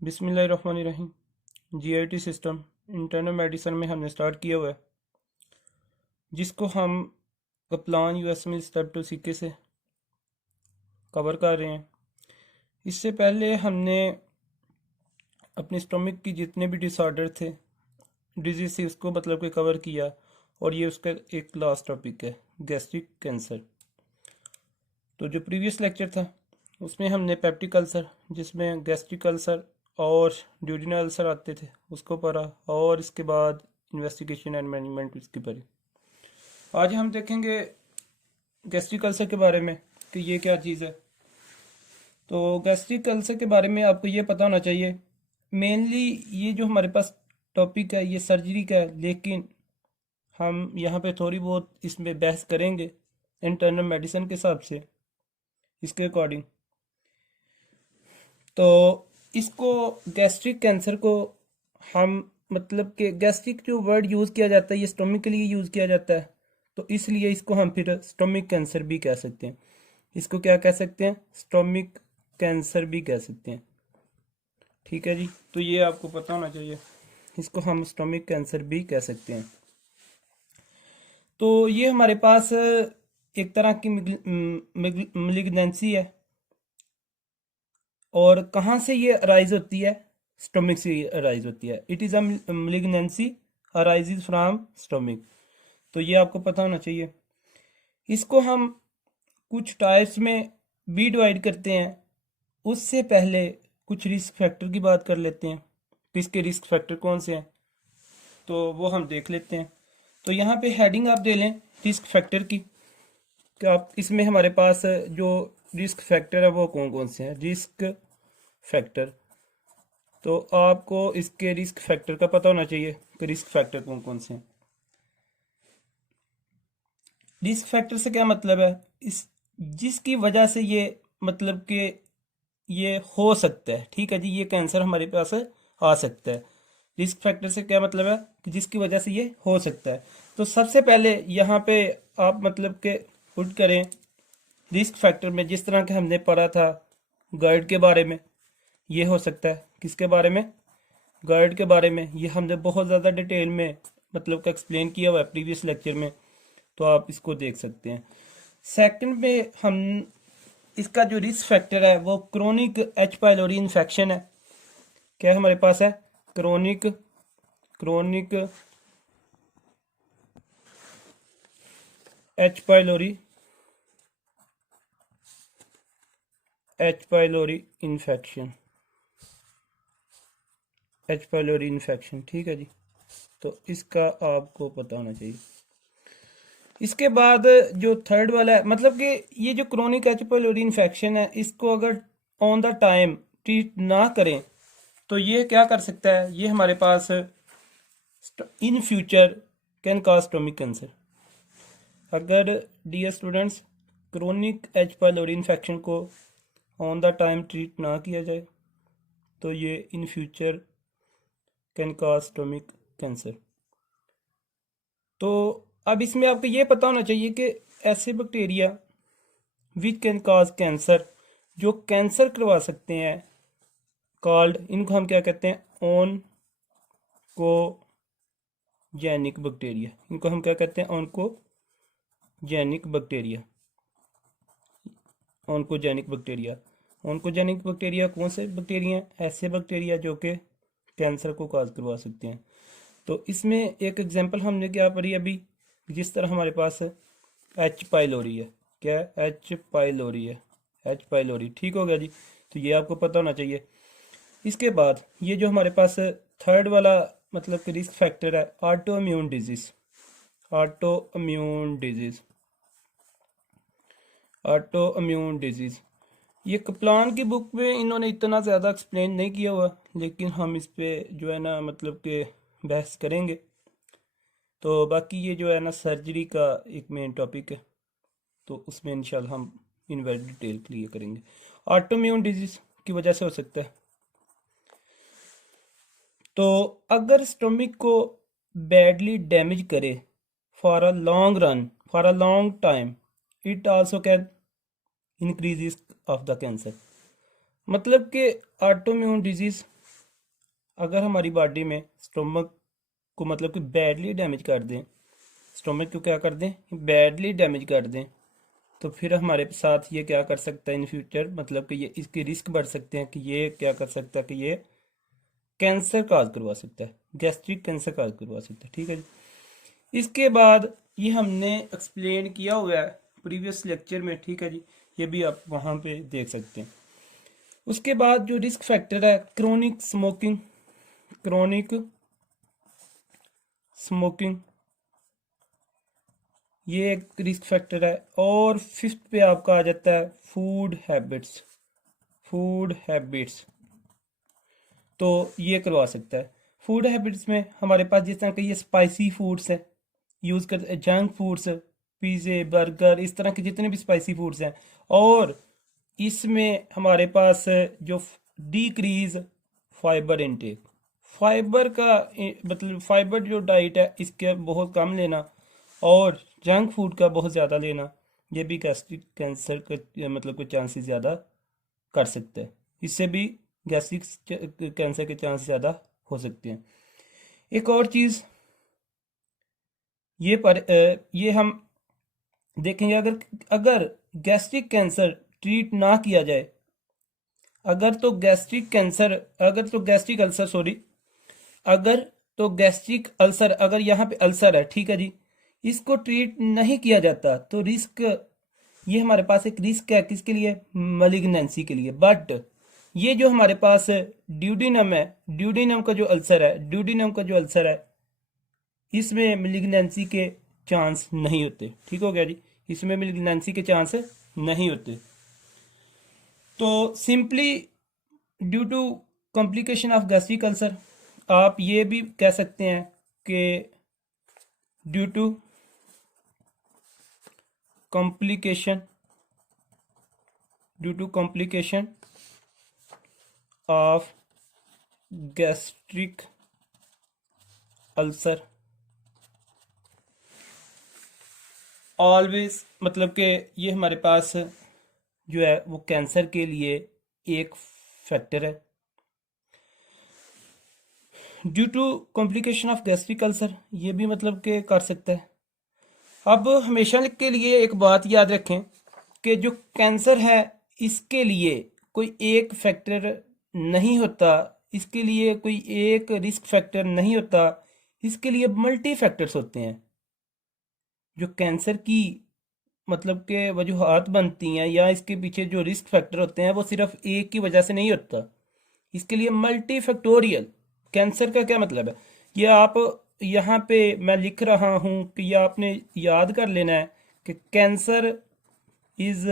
बिस्मिल्लाहिर्रहमानिर्रहीम। JIT system internal medicine में हमने स्टार्ट किया हुआ है, जिसको हम कप्लान यूएसएमएल स्टेप 2 सीके से कवर कर रहे हैं। इससे पहले हमने अपने स्टमक की जितने भी डिसऑर्डर थे, डिजीज से उसको मतलब कि कवर किया, और ये उसका एक लास्ट टॉपिक है, गैस्ट्रिक कैंसर। तो जो प्रीवियस लेक्चर था उसमें हमने पेप्टिक अल्सर, जिसमें गैस्ट्रिक अल्सर और ड्यूडिनल अल्सर आते थे, उसको पढ़ा, और इसके बाद इन्वेस्टिगेशन एंड मैनेजमेंट उसकी पढ़ी। आज हम देखेंगे गैस्ट्रिक अल्सर के बारे में कि ये क्या चीज़ है। तो गैस्ट्रिक अल्सर के बारे में आपको ये पता होना चाहिए। मेनली ये जो हमारे पास टॉपिक है ये सर्जरी का है, लेकिन हम यहाँ पे थोड़ी बहुत इसमें बहस करेंगे इंटरनल मेडिसिन के हिसाब से, इसके अकॉर्डिंग। तो इसको गैस्ट्रिक कैंसर को हम मतलब कि गैस्ट्रिक जो वर्ड यूज़ किया जाता है ये स्टोमिक के लिए यूज़ किया जाता है, तो इसलिए इसको हम फिर स्टोमिक कैंसर भी कह सकते हैं। इसको क्या कह सकते हैं? स्टोमिक कैंसर भी कह सकते हैं। ठीक है जी, तो ये आपको पता होना चाहिए, इसको हम स्टोमिक कैंसर भी कह सकते हैं। तो ये हमारे पास एक तरह की मिलिग्नेंसी है, और कहाँ से ये अराइज होती है? स्टोमिक से अराइज होती है। It is a malignancy arises from stomach. तो ये आपको पता होना चाहिए। इसको हम कुछ टाइप्स में भी डिवाइड करते हैं। उससे पहले कुछ रिस्क फैक्टर की बात कर लेते हैं। इसके रिस्क फैक्टर कौन से हैं तो वो हम देख लेते हैं। तो यहाँ पे हेडिंग आप दे लें रिस्क फैक्टर की, कि आप इसमें हमारे पास जो रिस्क फैक्टर है वो कौन कौन से हैं। रिस्क फैक्टर, तो आपको इसके रिस्क फैक्टर का पता होना चाहिए कि रिस्क फैक्टर कौन कौन से हैं। रिस्क फैक्टर से क्या मतलब है? इस जिसकी वजह से ये मतलब कि ये हो सकता है, ठीक है जी, ये कैंसर हमारे पास आ सकता है। रिस्क फैक्टर से क्या मतलब है? कि जिसकी वजह से ये हो सकता है। तो सबसे पहले यहाँ पे आप मतलब के पुट करें रिस्क फैक्टर में, जिस तरह के हमने पढ़ा था गर्ड के बारे में। ये हो सकता है किसके बारे में? गर्ड के बारे में। ये हमने बहुत ज़्यादा डिटेल में मतलब का एक्सप्लेन किया हुआ है प्रीवियस लेक्चर में, तो आप इसको देख सकते हैं। सेकंड में हम इसका जो रिस्क फैक्टर है वो क्रोनिक एच पाइलोरी इन्फेक्शन है। क्या हमारे पास है? क्रोनिक एच पाइलोरी इन्फेक्शन, ठीक है जी। तो इसका आपको पता होना चाहिए। इसके बाद जो थर्ड वाला है, मतलब कि ये जो क्रोनिक एच पाइलोरी इन्फेक्शन है, इसको अगर ऑन द टाइम ट्रीट ना करें तो ये क्या कर सकता है? ये हमारे पास in future can cause stomach cancer. अगर dear students chronic H pylori infection को ऑन द टाइम ट्रीट ना किया जाए तो ये in future can cause stomach cancer. तो अब इसमें आपको ये पता होना चाहिए कि ऐसे bacteria which can cause cancer, जो कैंसर करवा सकते हैं, कॉल्ड, इनको हम क्या कहते हैं? Oncogenic bacteria. इनको हम क्या कहते हैं? Oncogenic bacteria. ऑनकोजेनिक बैक्टीरिया कौन से बैक्टीरिया हैं? ऐसे बैक्टीरिया जो कि कैंसर को काज करवा सकते हैं। तो इसमें एक एग्जांपल हमने क्या पढ़ी अभी, जिस तरह हमारे पास एच पाइलोरी है। क्या है? एच पाइलोरी, ठीक हो गया जी। तो ये आपको पता होना चाहिए। इसके बाद ये जो हमारे पास थर्ड वाला मतलब कि रिस्क फैक्टर है, ऑटो इम्यून डिजीज। ये कप्लान की बुक में इन्होंने इतना ज़्यादा एक्सप्लेन नहीं किया हुआ, लेकिन हम इस पे जो है ना मतलब कि बहस करेंगे। तो बाकी ये जो है ना सर्जरी का एक मेन टॉपिक है, तो उसमें इंशाल्लाह हम इन वेरी डिटेल क्लियर करेंगे। ऑटो इम्यून डिजीज की वजह से हो सकता है। तो अगर स्टोमिक को बैडली डैमेज करे for a long time, it also can increase risk of the cancer. मतलब कि ऑटोइम्यून डिजीज अगर हमारी बॉडी में स्टोमक को मतलब कि बैडली डैमेज कर दें, स्टोमक को क्या कर दें, बैडली डैमेज कर दें, तो फिर हमारे साथ ये क्या कर सकता है इन फ्यूचर, मतलब कि ये इसके रिस्क बढ़ सकते हैं कि ये क्या कर सकता है कि ये कैंसर काज करवा सकता है, गैस्ट्रिक कैंसर काज करवा सकता है। ठीक है जी। इसके बाद ये हमने एक्सप्लेन किया हुआ है प्रीवियस लेक्चर में। ठीक है जी, ये भी आप वहाँ पे देख सकते हैं। उसके बाद जो रिस्क फैक्टर है क्रोनिक स्मोकिंग, क्रोनिक स्मोकिंग ये एक रिस्क फैक्टर है। और फिफ्थ पे आपका आ जाता है फूड हैबिट्स, फूड हैबिट्स, तो ये करवा सकता है। फूड हैबिट्स में हमारे पास जिस तरह के ये स्पाइसी फूड्स हैं यूज़ करते, जंक फूड्स, पिज़्ज़े बर्गर, इस तरह के जितने भी स्पाइसी फूड्स हैं, और इसमें हमारे पास जो डिक्रीज फाइबर इनटेक, फाइबर का मतलब फाइबर जो डाइट है इसके बहुत कम लेना, और जंक फूड का बहुत ज़्यादा लेना, ये भी गैस्ट्रिक कैंसर के मतलब के चांसेस ज़्यादा कर सकते हैं। इससे भी गैस्ट्रिक कैंसर के चांस ज़्यादा हो सकते हैं। एक और चीज़ ये हम देखेंगे, अगर अगर गैस्ट्रिक कैंसर ट्रीट ना किया जाए, अगर तो गैस्ट्रिक कैंसर, अगर तो गैस्ट्रिक अल्सर सॉरी, अगर तो गैस्ट्रिक अल्सर, अगर यहाँ पे अल्सर है, ठीक है जी, इसको ट्रीट नहीं किया जाता तो रिस्क, ये हमारे पास एक रिस्क है किसके लिए, मलिग्नेंसी के लिए। बट ये जो हमारे पास ड्यूडिनम है, ड्यूडिनम का जो अल्सर है, ड्यूडिनम का जो अल्सर है, इसमें मिलिग्नेंसी के चांस नहीं होते। ठीक हो गया जी, इसमें मिलिग्नेंसी के चांस नहीं होते। तो simply due to complication of gastric ulcer, आप ये भी कह सकते हैं कि due to complication, due to complication of gastric ulcer always, मतलब कि ये हमारे पास जो है वो कैंसर के लिए एक फैक्टर है। Due to complication of gastric ulcer ये भी मतलब कि कर सकता है। अब हमेशा के लिए एक बात याद रखें कि जो कैंसर है इसके लिए कोई एक फैक्टर नहीं होता, इसके लिए कोई एक रिस्क फैक्टर नहीं होता, इसके लिए मल्टी फैक्टर्स होते हैं। जो कैंसर की मतलब के वजूहात बनती हैं या इसके पीछे जो रिस्क फैक्टर होते हैं वो सिर्फ एक की वजह से नहीं होता, इसके लिए मल्टी फैक्टोरियल। कैंसर का क्या मतलब है, ये आप यहाँ पे मैं लिख रहा हूँ कि ये आपने याद कर लेना है कि cancer is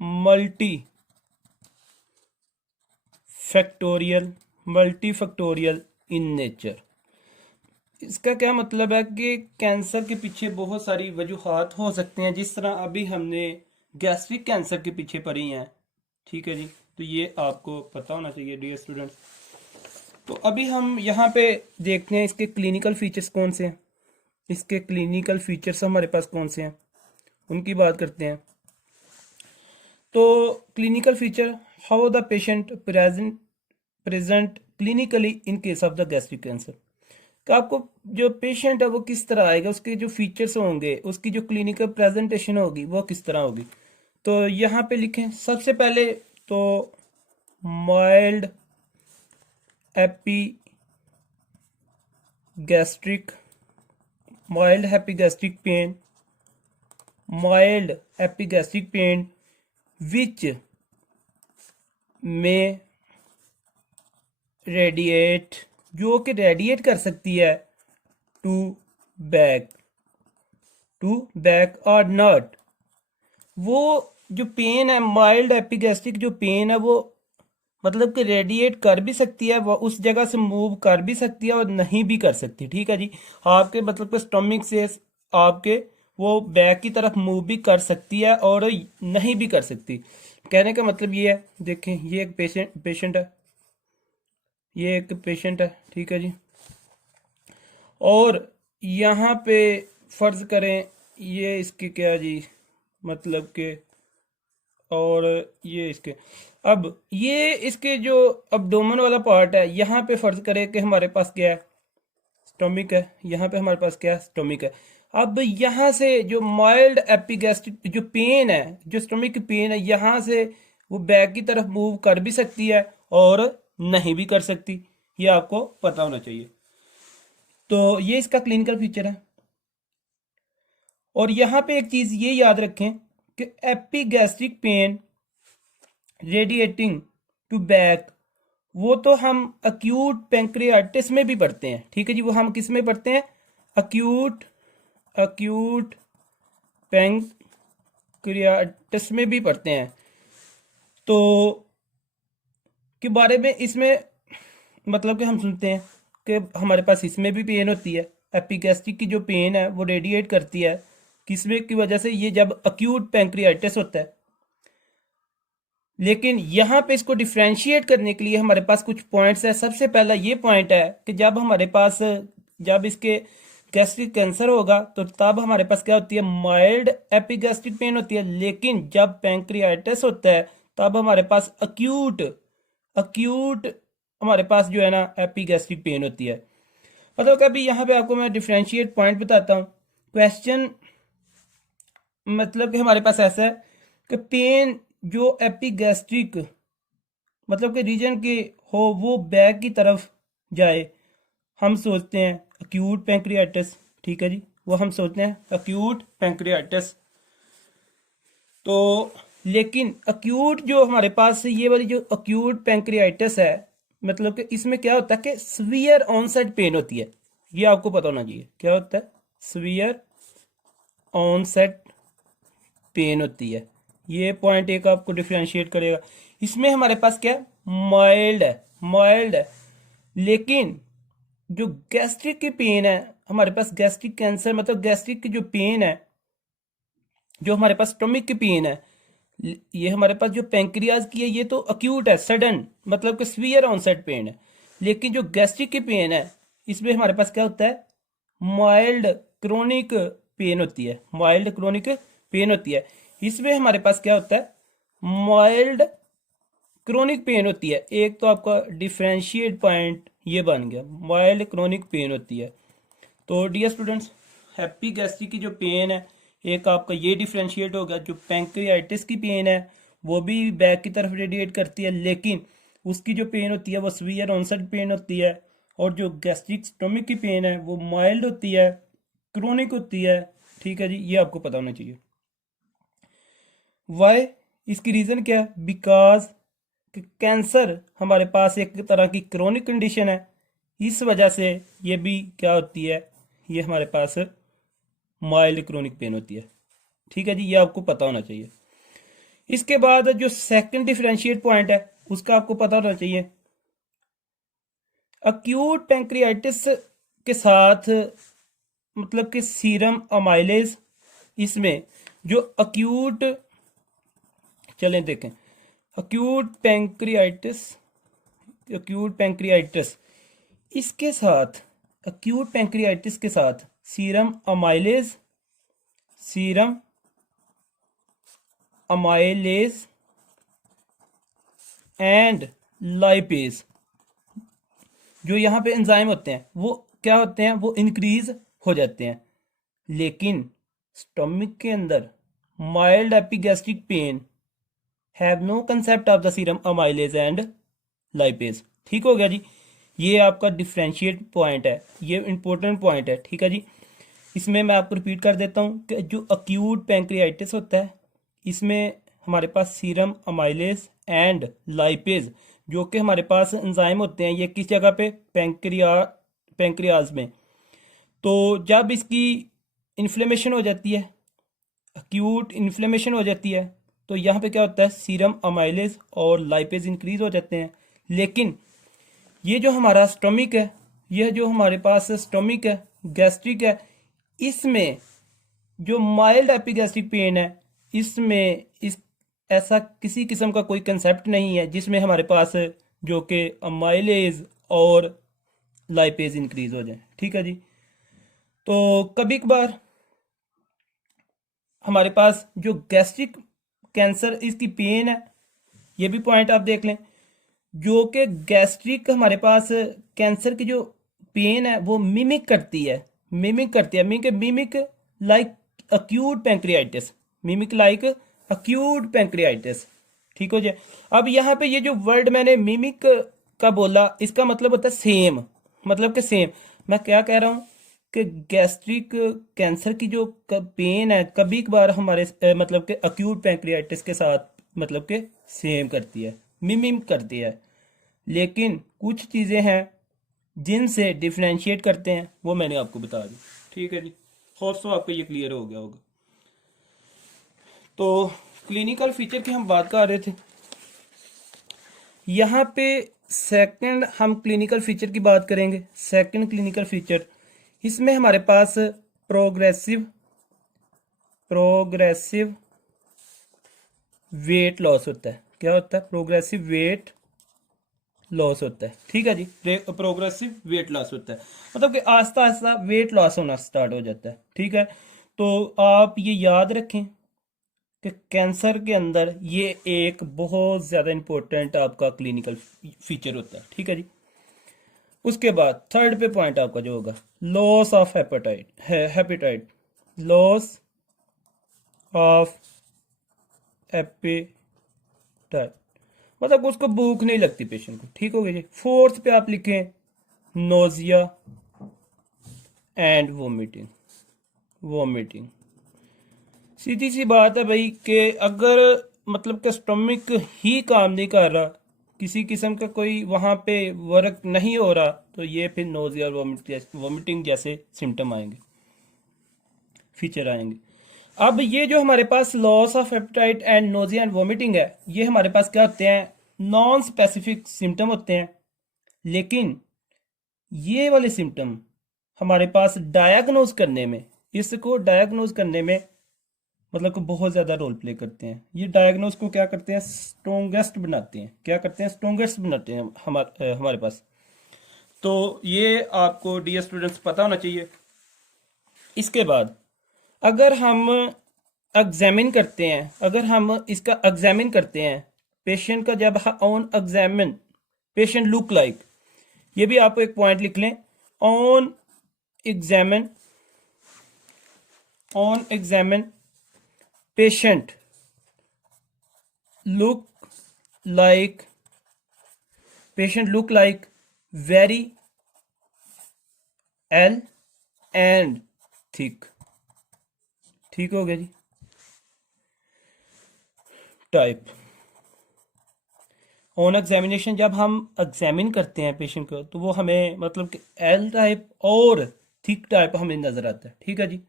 multi factorial, multi factorial in nature. इसका क्या मतलब है कि कैंसर के पीछे बहुत सारी वजूहात हो सकते हैं, जिस तरह अभी हमने गैस्ट्रिक कैंसर के पीछे पढ़ी हैं। ठीक है जी, तो ये आपको पता होना चाहिए डियर स्टूडेंट्स। तो अभी हम यहाँ पे देखते हैं इसके क्लिनिकल फीचर्स कौन से हैं, इसके क्लिनिकल फीचर्स हमारे पास कौन से हैं उनकी बात करते हैं। तो clinical feature, how the patient present clinically in case of the gastric cancer, तो आपको जो पेशेंट है वो किस तरह आएगा, उसके जो फीचर्स होंगे, उसकी जो क्लिनिकल प्रेजेंटेशन होगी वो किस तरह होगी। तो यहाँ पे लिखें सबसे पहले तो mild epigastric, mild epigastric pain, mild epigastric pain which में रेडिएट, जो कि रेडिएट कर सकती है टू बैक, टू बैक और नट। वो जो पेन है, माइल्ड एपिगैस्ट्रिक जो पेन है वो मतलब कि रेडिएट कर भी सकती है, वो उस जगह से मूव कर भी सकती है और नहीं भी कर सकती। ठीक है जी, आपके मतलब कि स्टमक से आपके वो बैक की तरफ मूव भी कर सकती है और नहीं भी कर सकती। कहने का मतलब ये है, देखें ये एक पेशेंट है, ये एक पेशेंट है, ठीक है जी, और यहाँ पे फर्ज करें ये इसके क्या जी मतलब के, और ये इसके अब ये इसके जो अब्डोमेन वाला पार्ट है, यहाँ पे फर्ज करें कि हमारे पास क्या है, स्टोमिक है। यहाँ पे हमारे पास क्या है, स्टोमिक है। अब यहाँ से जो माइल्ड एपिगैस्ट्रिक जो पेन है, जो स्टोमिक पेन है, यहाँ से वो बैक की तरफ मूव कर भी सकती है और नहीं भी कर सकती, ये आपको पता होना चाहिए। तो ये इसका क्लिनिकल फीचर है। और यहाँ पे एक चीज ये याद रखें कि epigastric pain radiating to back, वो तो हम अक्यूट पेंक्रियाटिस में भी पढ़ते हैं, ठीक है जी। वो हम किस में पढ़ते हैं, अक्यूट अक्यूट पेंक्रियाटिस में भी पढ़ते हैं। तो के बारे में इसमें मतलब कि हम सुनते हैं कि हमारे पास इसमें भी पेन होती है। एपिगैस्ट्रिक की जो पेन है वो रेडिएट करती है किसमें की वजह से, ये जब अक्यूट पेंक्रियाटिस होता है। लेकिन यहाँ पे इसको डिफ्रेंशिएट करने के लिए हमारे पास कुछ पॉइंट्स है। सबसे पहला ये पॉइंट है कि जब हमारे पास जब इसके गैस्ट्रिक कैंसर होगा तो तब हमारे पास क्या होती है, माइल्ड एपिगैस्ट्रिक पेन होती है। लेकिन जब पैंक्रियाटिस होता है तब हमारे पास अक्यूट अक्यूट हमारे पास जो है ना एपिगैस्ट्रिक पेन होती है। मतलब कि अभी यहाँ पे आपको मैं डिफ्रेंशिएट पॉइंट बताता हूँ। क्वेश्चन मतलब कि हमारे पास ऐसा है कि पेन जो एपिगैस्ट्रिक मतलब कि रीजन के हो वो बैक की तरफ जाए, हम सोचते हैं अक्यूट पैंक्रियाटिस, ठीक है जी, वो हम सोचते हैं अक्यूट पैंक्रियाटिस। तो लेकिन अक्यूट जो हमारे पास ये वाली जो अक्यूट पैंक्रियाटिस है, मतलब कि इसमें क्या होता है कि सीवियर ऑनसेट पेन होती है। ये आपको पता होना चाहिए क्या होता है, सीवियर ऑनसेट पेन होती है। ये पॉइंट एक आपको डिफ्रेंशिएट करेगा। इसमें हमारे पास क्या है, माइल्ड है। लेकिन जो गैस्ट्रिक की पेन है, हमारे पास गैस्ट्रिक कैंसर मतलब गैस्ट्रिक की जो पेन है, जो हमारे पास स्टोमिक की पेन है, ये हमारे पास जो पेंक्रियाज की है ये तो अक्यूट है, सडन मतलब कि सीवियर ऑनसेट पेन है। लेकिन जो गैस्ट्रिक की पेन है इसमें हमारे पास क्या होता है, माइल्ड क्रोनिक पेन होती है, माइल्ड क्रोनिक पेन होती है। इसमें हमारे पास क्या होता है, माइल्ड क्रोनिक पेन होती है। एक तो आपका डिफरेंशिएट पॉइंट ये बन गया, माइल्ड क्रोनिक पेन होती है। तो डियर स्टूडेंट्स, हैप्पी गैस्ट्रिक की जो पेन है एक आपका ये डिफरेंशिएट हो गया। जो पैंक्रियाटिस की पेन है वो भी बैक की तरफ रेडिएट करती है, लेकिन उसकी जो पेन होती है वो सीवियर ऑनसेट पेन होती है। और जो गैस्ट्रिक स्टोमिक की पेन है वो माइल्ड होती है, क्रोनिक होती है, ठीक है जी, ये आपको पता होना चाहिए। वाई, इसकी रीज़न क्या है, बिकॉज कैंसर हमारे पास एक तरह की क्रोनिक कंडीशन है, इस वजह से ये भी क्या होती है, ये हमारे पास माइल्ड क्रोनिक पेन होती है, ठीक है जी, ये आपको पता होना चाहिए। इसके बाद जो सेकंड डिफरेंशिएट पॉइंट है उसका आपको पता होना चाहिए। अक्यूट पैंक्रियाटिस के साथ मतलब कि सीरम अमाइलेज, इसमें जो अक्यूट, चलें देखें, अक्यूट पैंक्रियाटिस इसके साथ, अक्यूट पैंक्रियाटिस के साथ सीरम अमाइलेज एंड लाइपेज, जो यहाँ पे एंजाइम होते हैं वो क्या होते हैं, वो इंक्रीज हो जाते हैं। लेकिन स्टोमिक के अंदर mild epigastric pain have no concept of the serum amylase and lipase, ठीक हो गया जी। ये आपका डिफरेंशिएट पॉइंट है, ये इंपॉर्टेंट पॉइंट है, ठीक है जी। इसमें मैं आपको रिपीट कर देता हूँ कि जो अक्यूट पैंक्रियाटिस होता है इसमें हमारे पास सीरम अमाइलेज एंड लाइपेज जो कि हमारे पास एंजाइम होते हैं, ये किस जगह पे, पैंक्रियाज में। तो जब इसकी इन्फ्लेमेशन हो जाती है, अक्यूट इन्फ्लेमेशन हो जाती है, तो यहाँ पे क्या होता है, सीरम अमाइलेज और लाइपेज इंक्रीज हो जाते हैं। लेकिन ये जो हमारा स्टोमिक है, यह जो हमारे पास स्टोमिक है, गैस्ट्रिक है, इसमें जो माइल्ड एपिगैस्ट्रिक पेन है इसमें इस ऐसा किसी किस्म का कोई कंसेप्ट नहीं है जिसमें हमारे पास जो कि अमाइलेज और लाइपेज इंक्रीज हो जाए, ठीक है जी। तो कभी कभार हमारे पास जो गैस्ट्रिक कैंसर इसकी पेन है ये भी पॉइंट आप देख लें, जो कि गैस्ट्रिक हमारे पास कैंसर की जो पेन है वो मिमिक करती है, mimic like acute pancreatitis, mimic like acute pancreatitis. ठीक हो जाए। अब यहाँ पे ये जो वर्ड मैंने मिमिक का बोला, इसका मतलब होता है सेम, मतलब कि सेम। मैं क्या कह रहा हूँ कि गैस्ट्रिक कैंसर की जो पेन है कभी कभार हमारे मतलब कि अक्यूट पैंक्रियाइटिस के साथ मतलब कि सेम करती है, मिमिक करती है। लेकिन कुछ चीज़ें हैं जिनसे डिफ्रेंशिएट करते हैं, वो मैंने आपको बता दी। ठीक है जी, होप सो आपको ये क्लियर हो गया होगा। तो क्लिनिकल फीचर की हम बात कर रहे थे। यहाँ पे सेकंड हम क्लिनिकल फीचर की बात करेंगे। सेकंड क्लिनिकल फीचर, इसमें हमारे पास प्रोग्रेसिव वेट लॉस होता है। क्या होता है? प्रोग्रेसिव वेट लॉस होता है। ठीक है जी, प्रोग्रेसिव वेट लॉस होता है, मतलब कि आस्ता आस्ता वेट लॉस होना स्टार्ट हो जाता है। ठीक है, तो आप ये याद रखें कि कैंसर के अंदर ये एक बहुत ज़्यादा इंपॉर्टेंट आपका क्लिनिकल फीचर होता है। ठीक है जी। उसके बाद थर्ड पे पॉइंट आपका जो होगा, loss of हेपेटाइट, loss of apatite, मतलब उसको भूख नहीं लगती पेशेंट को। ठीक हो गया जी। फोर्थ पे आप लिखें नोजिया एंड वोमिटिंग। सीधी सी बात है भाई कि अगर मतलब कि स्टमक ही काम नहीं कर रहा, किसी किस्म का कोई वहाँ पे वर्क नहीं हो रहा, तो ये फिर नोजिया और वोमिटिंग जैसे सिम्टम आएंगे, फीचर आएंगे। अब ये जो हमारे पास loss of appetite and nausea and vomiting है, ये हमारे पास क्या होते हैं? नॉन स्पेसिफिक सिम्टम होते हैं। लेकिन ये वाले सिम्टम हमारे पास डायग्नोज करने में, इसको डायग्नोज करने में मतलब कि बहुत ज़्यादा रोल प्ले करते हैं। ये डायग्नोज को क्या करते हैं? स्ट्रोंगेस्ट बनाते हैं। क्या करते हैं? स्ट्रोंगेस्ट बनाते हैं हमारे पास। तो ये आपको डियर स्टूडेंट्स पता होना चाहिए। इसके बाद अगर हम एग्जामिन करते हैं, अगर हम इसका एग्जामिन करते हैं पेशेंट का, जब on examine patient look like, ये भी आप एक पॉइंट लिख लें, on examine patient look like very ill and thick। ठीक हो गया जी। टाइप, ऑन एग्जामिनेशन जब हम एग्जामिन करते हैं पेशेंट को, तो वो हमें मतलब कि एल टाइप और थिक टाइप हमें नजर आता है। ठीक है जी।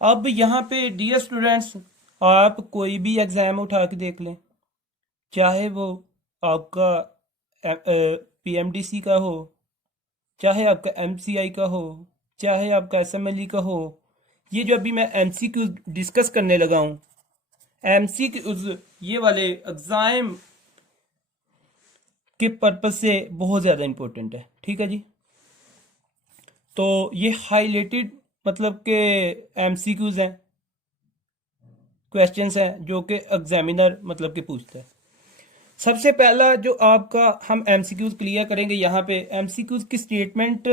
अब यहाँ पे डियर स्टूडेंट्स, आप कोई भी एग्जाम उठा के देख लें, चाहे वो आपका पीएमडीसी का हो, चाहे आपका एमसीआई का हो, चाहे आपका एसएमएलई का हो, ये जो अभी मैं एमसीक्यू डिस्कस करने लगा हूँ, एमसीक्यूज ये वाले एग्जाम के पर्पज से बहुत ज़्यादा इंपॉर्टेंट है। ठीक है जी। तो ये हाईलाइटेड मतलब के एमसीक्यूज हैं, क्वेश्चंस हैं जो कि एग्जामिनर मतलब कि पूछता है। सबसे पहला जो आपका हम एमसीक्यूज क्लियर करेंगे, यहाँ पे एमसीक्यूज की स्टेटमेंट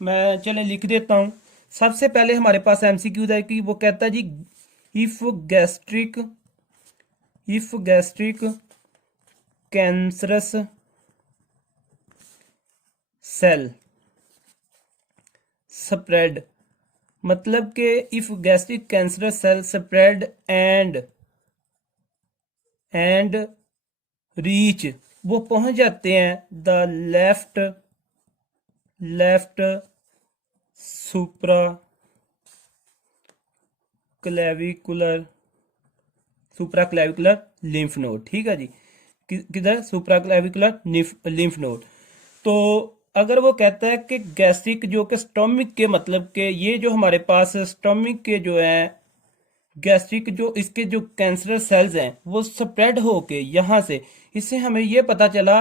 मैं चले लिख देता हूँ। सबसे पहले हमारे पास एमसीक्यूज है कि वो कहता है जी, if gastric cancerous cell spread, मतलब कि if gastric cancerous cell spread and reach, वो पहुंच जाते हैं the left supraclavicular lymph node. ठीक है जी। किधर? Supraclavicular lymph node. तो अगर वो कहता है कि गैस्ट्रिक जो कि स्टोमिक के मतलब के, ये जो हमारे पास स्टोमिक के जो है गैस्ट्रिक जो इसके जो कैंसर सेल्स हैं वो स्प्रेड होके यहाँ से, इससे हमें ये पता चला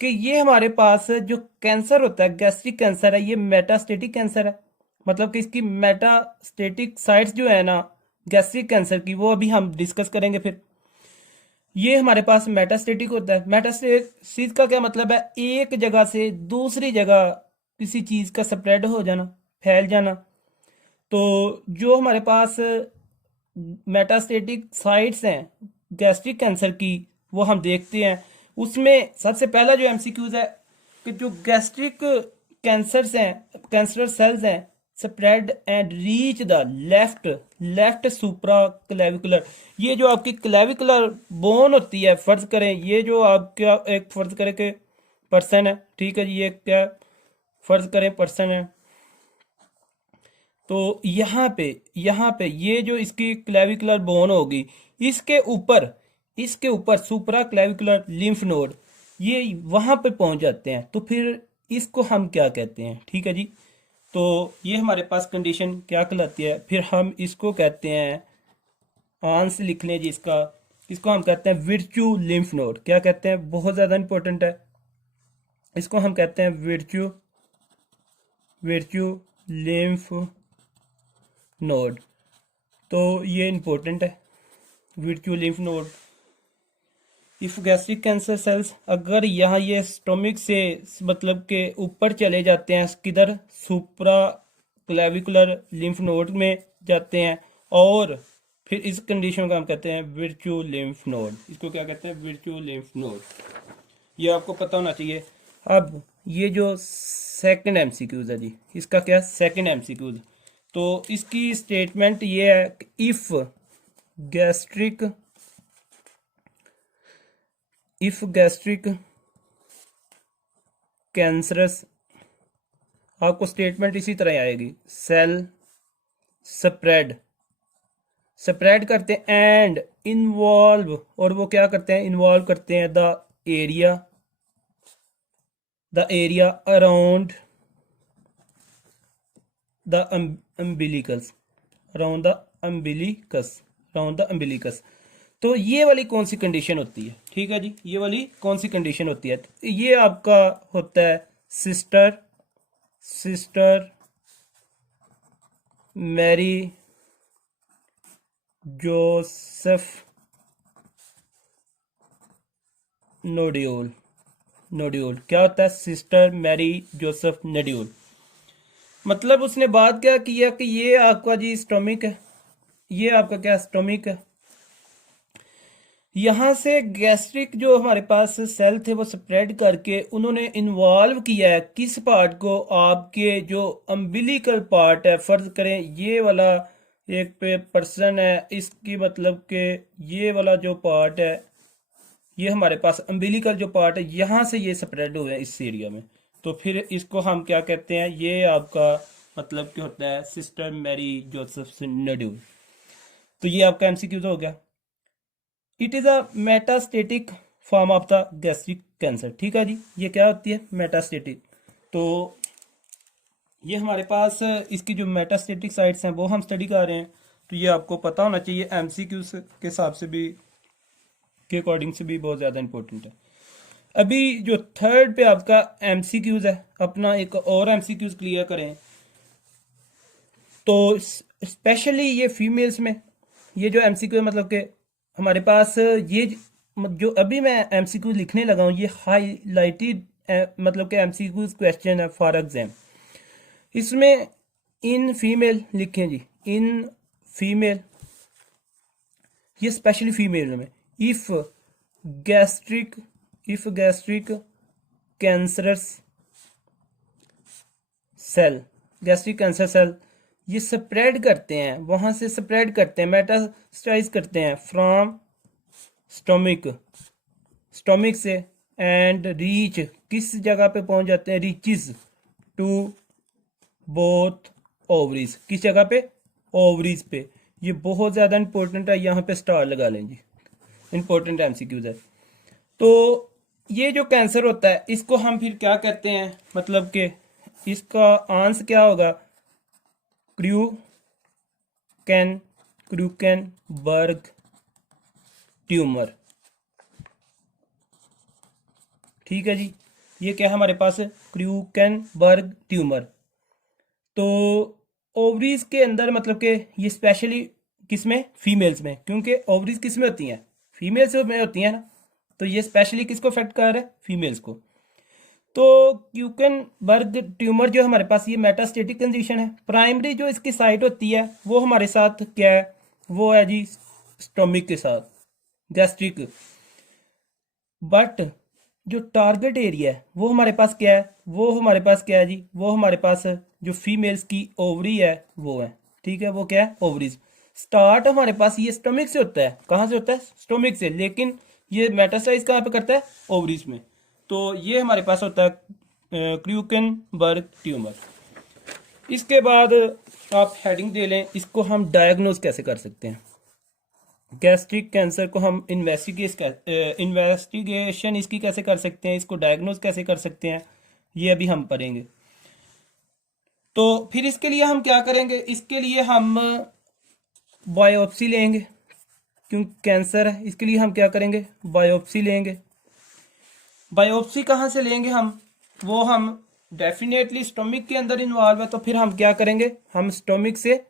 कि ये हमारे पास जो कैंसर होता है, गैस्ट्रिक कैंसर है, ये मेटास्टेटिक कैंसर है। मतलब कि इसकी मेटास्टेटिक साइट्स जो है ना गैस्ट्रिक कैंसर की, वो अभी हम डिस्कस करेंगे फिर। ये हमारे पास मेटास्टेटिक होता है। मेटास्टेसिस का क्या मतलब है? एक जगह से दूसरी जगह किसी चीज़ का स्प्रेड हो जाना, फैल जाना। तो जो हमारे पास मेटास्टेटिक साइट्स हैं गैस्ट्रिक कैंसर की, वो हम देखते हैं। उसमें सबसे पहला जो एमसीक्यूज है कि जो गैस्ट्रिक कैंसर्स हैं, कैंसर सेल्स हैं, spread and reach the left left supra clavicular. ये जो आपकी क्लेविकुलर बोन होती है, फर्ज करें ये जो आपका एक फर्ज करें कि पर्सन है, ठीक है जी, ये क्या फर्ज करें पर्सन है, तो यहाँ पे ये जो इसकी क्लेविकुलर बोन होगी, इसके ऊपर इसके ऊपर सुपरा क्लेविकुलर लिम्फ नोड, ये वहां पे पहुंच जाते हैं। तो फिर इसको हम क्या कहते हैं? ठीक है जी, तो ये हमारे पास कंडीशन क्या कहलाती है? फिर हम इसको कहते हैं, आंस लिख लें जी इसका, इसको हम कहते हैं विर्चू लिम्फ नोड। क्या कहते हैं? बहुत ज़्यादा इंपॉर्टेंट है। इसको हम कहते हैं विर्चू विर्चू लिम्फ नोड। तो ये इंपॉर्टेंट है, विर्चू lymph node. If gastric cancer cells, अगर यहाँ ये स्टोमिक से मतलब के ऊपर चले जाते हैं, किधर? सुप्रा क्लेविकुलर लिम्फ नोड में जाते हैं, और फिर इस कंडीशन को हम कहते हैं विर्चू लिम्फ नोड। इसको क्या कहते हैं? विर्चू लिम्फ नोड। ये आपको पता होना चाहिए। अब ये जो सेकंड एमसीक्यूज है जी, इसका क्या? Second MCQs. तो इसकी स्टेटमेंट ये है कि इफ गैस्ट्रिक कैंसरस, आपको स्टेटमेंट इसी तरह आएगी, सेल स्प्रेड करते हैं एंड इन्वॉल्व, और वो क्या करते हैं? इन्वॉल्व करते हैं the area around the umbilicus, around the umbilicus. तो ये वाली कौन सी कंडीशन होती है? ठीक है जी, ये वाली कौन सी कंडीशन होती है? तो ये आपका होता है सिस्टर मैरी जोसेफ नोड्यूल। क्या होता है? Sister Mary Joseph nodule. मतलब उसने बात क्या किया कि ये आपका जी स्टोमिक है, ये आपका क्या स्टोमिक है, यहाँ से गैस्ट्रिक जो हमारे पास सेल थे वो स्प्रेड करके उन्होंने इन्वॉल्व किया है किस पार्ट को? आपके जो अम्बिलिकल पार्ट है, फर्ज करें ये वाला एक पे पर्सन है, इसकी मतलब कि ये वाला जो पार्ट है, ये हमारे पास अम्बिलिकल जो पार्ट है, यहाँ से ये स्प्रेड हुए हैं इस एरिया में। तो फिर इसको हम क्या कहते हैं? ये आपका मतलब क्या होता है? Sister Mary Joseph nodule. तो ये आपका एमसीक्यू हो गया। It is a metastatic form of the gastric cancer. ठीक है जी, ये क्या होती है? मेटास्टेटिक। तो ये हमारे पास इसकी जो मेटास्टेटिक साइट्स हैं वो हम स्टडी कर रहे हैं। तो ये आपको पता होना चाहिए, एमसीक्यू के हिसाब से भी, के अकॉर्डिंग से भी बहुत ज़्यादा इंपॉर्टेंट है। अभी जो थर्ड पे आपका एमसीक्यूज है, अपना एक और एमसीक्यूज क्लियर करें। तो स्पेशली ये फीमेल्स में ये जो एमसीक्यू मतलब कि हमारे पास ये जो अभी मैं एमसीक्यू लिखने लगा हूँ, ये हाईलाइटेड मतलब कि एमसीक्यूज क्वेश्चन है फॉर एग्जाम। इसमें इन फीमेल लिखें जी, इन फीमेल, ये स्पेशली फीमेल में, if gastric cancerous cell, gastric cancer cell ये स्प्रेड करते हैं, वहां से स्प्रेड करते हैं, मेटास्टाइज करते हैं फ्रॉम स्टोमिक से, एंड रीच, किस जगह पे पहुंच जाते हैं? रीचिज टू बोथ ओवरीज। किस जगह पे? ओवरीज पे। ये बहुत ज़्यादा इंपॉर्टेंट है, यहाँ पे स्टार लगा लें जी, इंपॉर्टेंट एमसीक्यूज है। तो ये जो कैंसर होता है इसको हम फिर क्या कहते हैं? मतलब कि इसका आंसर क्या होगा? क्रूकेनबर्ग ट्यूमर। ठीक है जी, ये क्या है हमारे पास? क्रूकेनबर्ग ट्यूमर। तो ओवरीज के अंदर मतलब कि ये स्पेशली किस में? फीमेल्स में, क्योंकि ओवरीज किस में होती हैं? फीमेल्स में होती हैं ना, तो ये स्पेशली किसको अफेक्ट कर रहा है, फीमेल्स को। तो क्यूकनबर्ग ट्यूमर जो हमारे पास ये मेटास्टेटिक कंडीशन है, प्राइमरी जो इसकी साइट होती है वो हमारे साथ क्या है, वो है जी स्टोमिक के साथ, गैस्ट्रिक। बट जो टारगेट एरिया है वो हमारे पास क्या है, वो हमारे पास क्या है जी, वो हमारे पास जो फीमेल्स की ओवरी है वो है, ठीक है, वो क्या है, ओवरीज। स्टार्ट हमारे पास ये स्टोमिक से होता है, कहाँ से होता है, स्टोमिक से, लेकिन ये मेटास्टाइज कहाँ पे करता है, ओवरीज में। तो ये हमारे पास होता है क्रूकेनबर्ग ट्यूमर। इसके बाद आप हेडिंग दे लें, इसको हम डायग्नोज कैसे कर सकते हैं। गैस्ट्रिक कैंसर को हम इन्वेस्टिगेशन इसकी कैसे कर सकते हैं, इसको डायग्नोज कैसे कर सकते हैं, ये अभी हम पढ़ेंगे। तो फिर इसके लिए हम क्या करेंगे, इसके लिए हम बायोप्सी लेंगे, क्योंकि कैंसर है, इसके लिए हम क्या करेंगे, बायोप्सी लेंगे। बायोप्सी कहाँ से लेंगे हम, वो हम डेफिनेटली स्टोमिक के अंदर इन्वॉल्व है, तो फिर हम क्या करेंगे, हम स्टोमिक से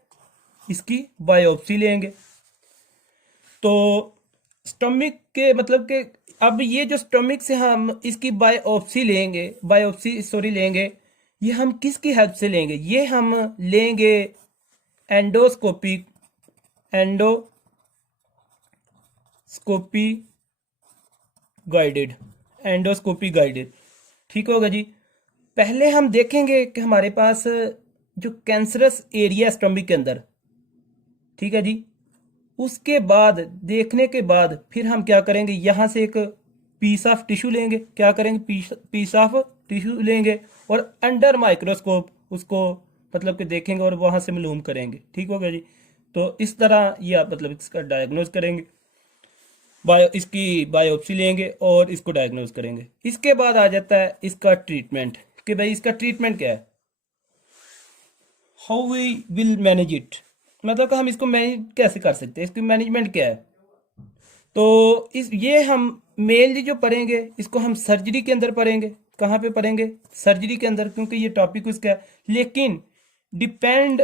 इसकी बायोप्सी लेंगे। तो स्टोमिक के मतलब के अब ये जो स्टोमिक से हम इसकी बायोप्सी लेंगे, लेंगे, ये हम किसकी हेल्प से लेंगे, ये हम लेंगे एंडोस्कोपी एंडोस्कोपी गाइडेड, ठीक होगा जी। पहले हम देखेंगे कि हमारे पास जो कैंसरस एरिया स्टोमिक के अंदर, ठीक है जी, उसके बाद देखने के बाद फिर हम क्या करेंगे, यहाँ से एक पीस ऑफ टिश्यू लेंगे, क्या करेंगे, पीस ऑफ टिश्यू लेंगे और अंडर माइक्रोस्कोप उसको मतलब कि देखेंगे और वहाँ से मालूम करेंगे, ठीक हो गया जी। तो इस तरह ये आप मतलब इसका डायग्नोज करेंगे, इसकी बायोप्सी लेंगे और इसको डायग्नोज करेंगे। इसके बाद आ जाता है इसका ट्रीटमेंट, कि भाई इसका ट्रीटमेंट क्या है, how we will manage it, मतलब कि हम इसको मैनेज कैसे कर सकते हैं, इसकी मैनेजमेंट क्या है। तो इस ये हम मेनली जो पढ़ेंगे इसको हम सर्जरी के अंदर पढ़ेंगे, कहाँ पे पढ़ेंगे, सर्जरी के अंदर, क्योंकि ये टॉपिक उसका है। लेकिन डिपेंड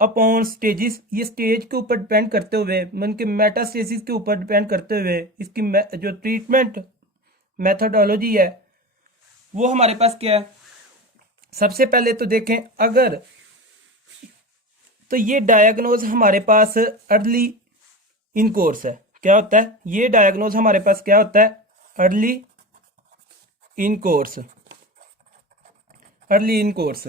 अपॉन स्टेजेस, ये स्टेज के ऊपर डिपेंड करते हुए, मन के मेटास्टेसिस के ऊपर डिपेंड करते हुए इसकी जो ट्रीटमेंट मेथोडोलॉजी है वो हमारे पास क्या है। सबसे पहले तो देखें, अगर तो ये डायग्नोज हमारे पास अर्ली इन कोर्स है, क्या होता है, ये डायग्नोज हमारे पास क्या होता है, early in course. Early in course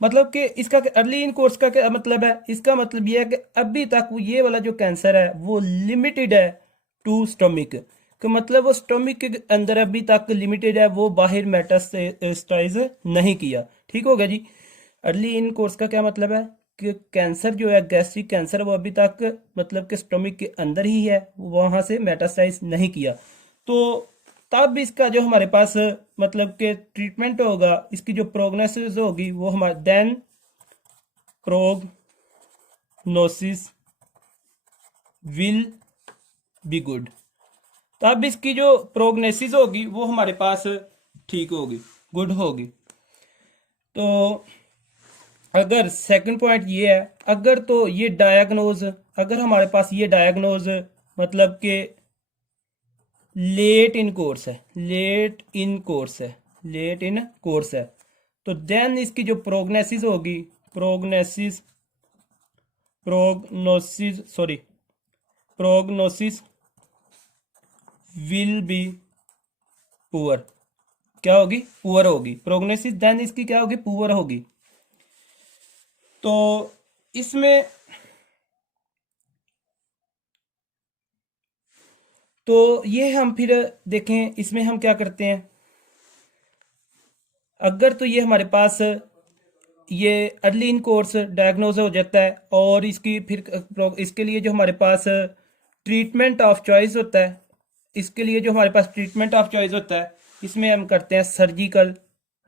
मतलब कि इसका अर्ली इन कोर्स का क्या मतलब है, इसका मतलब ये है कि अभी तक ये वाला जो कैंसर है वो लिमिटेड है टू स्टोमिक, कि मतलब वो स्टोमिक के अंदर अभी तक लिमिटेड है, वो बाहर मेटास्टेसाइज नहीं किया, ठीक होगा जी। अर्ली इन कोर्स का क्या मतलब है कि कैंसर जो है, गैस्ट्रिक कैंसर, वो अभी तक मतलब कि स्टोमिक के अंदर ही है, वहां से मेटास्टाइज नहीं किया। तो तब इसका जो हमारे पास मतलब कि ट्रीटमेंट होगा, इसकी जो प्रोग्नोसिस होगी वो हमारे then prognosis will be good, तब इसकी जो प्रोग्नोसिस होगी वो हमारे पास ठीक होगी, गुड होगी। तो अगर सेकंड पॉइंट ये है, अगर तो ये डायग्नोज, अगर हमारे पास ये डायग्नोज मतलब कि लेट इन कोर्स है, लेट इन कोर्स है, तो देन इसकी जो प्रोग्नोसिस होगी, प्रोग्नोसिस विल बी पुअर, क्या होगी, पुअर होगी प्रोग्नोसिस, देन इसकी क्या होगी, पुअर होगी। तो इसमें तो ये हम फिर देखें, इसमें हम क्या करते हैं, अगर तो ये हमारे पास ये अर्ली इन कोर्स डायग्नोज हो जाता है और इसकी फिर इसके लिए जो हमारे पास ट्रीटमेंट ऑफ चॉइस होता है, इसके लिए जो हमारे पास ट्रीटमेंट ऑफ चॉइस होता है, इसमें हम करते हैं सर्जिकल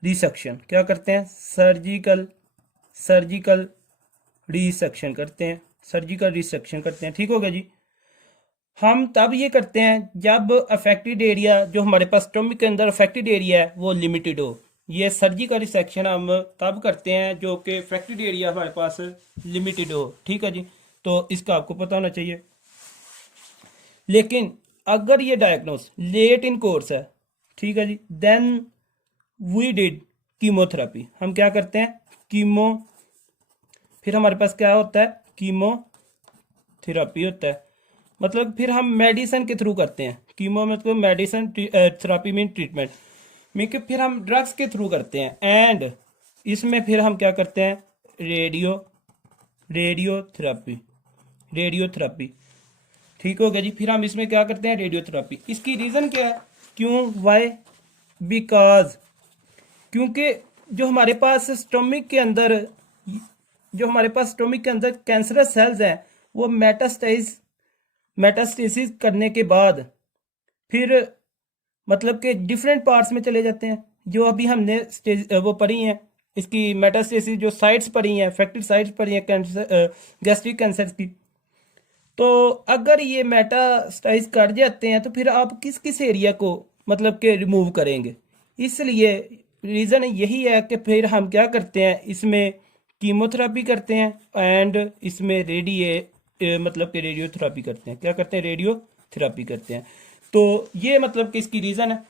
रिसेक्शन, क्या करते हैं, सर्जिकल रिसेक्शन करते हैं, ठीक होगा जी। हम तब ये करते हैं जब अफेक्टेड एरिया जो हमारे पास स्टोमिक के अंदर अफेक्टेड एरिया है वो लिमिटेड हो, ये सर्जिकल रिसेक्शन हम तब करते हैं जो कि अफेक्टेड एरिया हमारे पास लिमिटेड हो, ठीक है जी। तो इसका आपको पता होना चाहिए। लेकिन अगर ये डायग्नोस लेट इन कोर्स है, ठीक है जी, देन वी डिड कीमोथेरेपी। हम क्या करते हैं, कीमो, फिर हमारे पास क्या होता है, कीमोथेरेपी होता है, मतलब फिर हम मेडिसिन के थ्रू करते हैं। कीमो मतलब medicine, therapy mean treatment, mean कि फिर हम ड्रग्स के थ्रू करते हैं। एंड इसमें फिर हम क्या करते हैं, रेडियोथेरेपी, ठीक हो गया जी। फिर हम इसमें क्या करते हैं, रेडियोथेरेपी। इसकी रीज़न क्या है, क्यों, वाई, बिकॉज, क्योंकि जो हमारे पास स्टोमिक के अंदर कैंसरस सेल्स हैं, वो मेटास्टेसिस करने के बाद फिर मतलब कि डिफरेंट पार्ट्स में चले जाते हैं। जो अभी हमने वो पढ़ी हैं, इसकी मेटास्टेसिस जो साइट्स पढ़ी हैं, अफेक्टेड साइट्स पढ़ी हैं कैंसर, गैस्ट्रिक कैंसर की। तो अगर ये मेटास्टाइज कर जाते हैं तो फिर आप किस किस एरिया को मतलब कि रिमूव करेंगे। इसलिए रीज़न यही है कि फिर हम क्या करते हैं, इसमें कीमोथेरेपी करते हैं एंड इसमें मतलब कि रेडियोथेरेपी करते हैं। क्या करते हैं, रेडियोथेरेपी करते हैं। तो ये मतलब कि इसकी रीज़न है।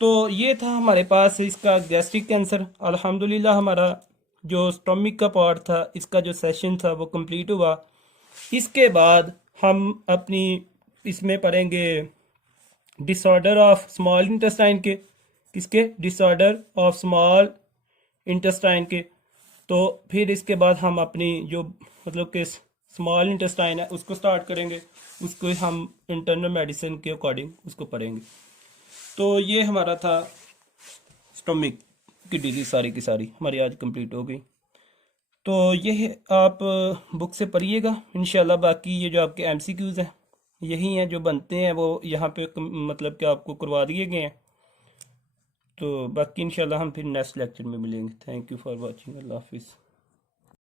तो ये था हमारे पास इसका गैस्ट्रिक कैंसर। अल्हम्दुलिल्लाह हमारा जो स्टोमिक का पार्ट था, इसका जो सेशन था वो कंप्लीट हुआ। इसके बाद हम अपनी इसमें पढ़ेंगे डिसऑर्डर ऑफ स्मॉल इंटेस्टाइन के, किसके, डिसऑर्डर ऑफ स्मॉल इंटेस्टाइन के। तो फिर इसके बाद हम अपनी जो मतलब कि स्मॉल इंटेस्टाइन है उसको स्टार्ट करेंगे, उसको हम इंटरनल मेडिसिन के अकॉर्डिंग उसको पढ़ेंगे। तो ये हमारा था स्टोमिक की डिजीज, सारी की सारी हमारी आज कंप्लीट हो गई। तो ये आप बुक से पढ़िएगा इंशाल्लाह। बाकी ये जो आपके एमसीक्यूज़ हैं यही हैं जो बनते हैं, वो यहाँ पे मतलब कि आपको करवा दिए गए हैं। तो बाकी इंशाल्लाह हम फिर नेक्स्ट लेक्चर में मिलेंगे। Thank you for watching. अल्लाह हाफिज़।